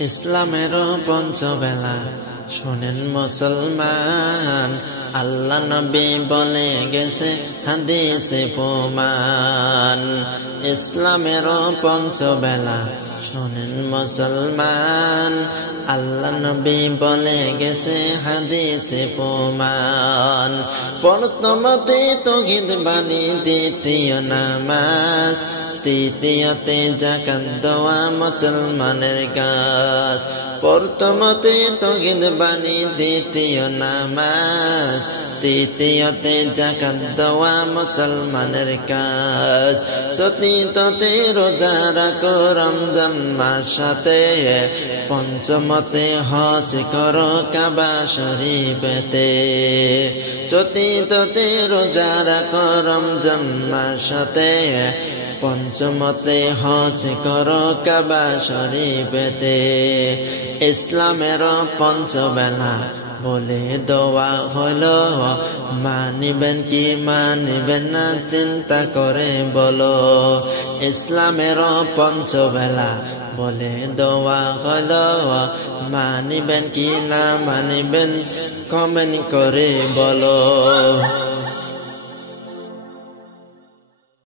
ইসলামেরও পঞ্চবেলা শোনেন মুসলমান, আল্লাহ নবী বলে গেছে হাদিসে প্রমাণ। ইসলামেরও পঞ্চবেলা শোনেন মুসলমান, আল্লাহ নবী বলে গেছে হাদিসে প্রমাণ। প্রথমতে তাওহীদ বাণী, দ্বিতীয় নামাজ, তৃতীয়তে যাকাত দেওয়া মুসলমানের কাজ। প্রথমতে তাওহীদ বাণী, দ্বিতীয় নামাজ, তৃতীয়তে যাকাত দেওয়া মুসলমানের কাজ। চতুর্থতে রোজা রাখো রমজান মাসে, পঞ্চমতে হজ করো কাবা শরীফেতে। চতুর্থতে রোজা রাখো রমজান মাসে, পঞ্চমতে হজ করো কাবা শরীফেতে। ইসলামের পঞ্চবেলা বলে দেওয়া হলো, মানিবেন কি মানিবেন না চিন্তা করে বলো। ইসলামের পঞ্চবেলা বলে দেওয়া হলো, মানিবেন কি না মানিবেন কমেন্ট করে বলো।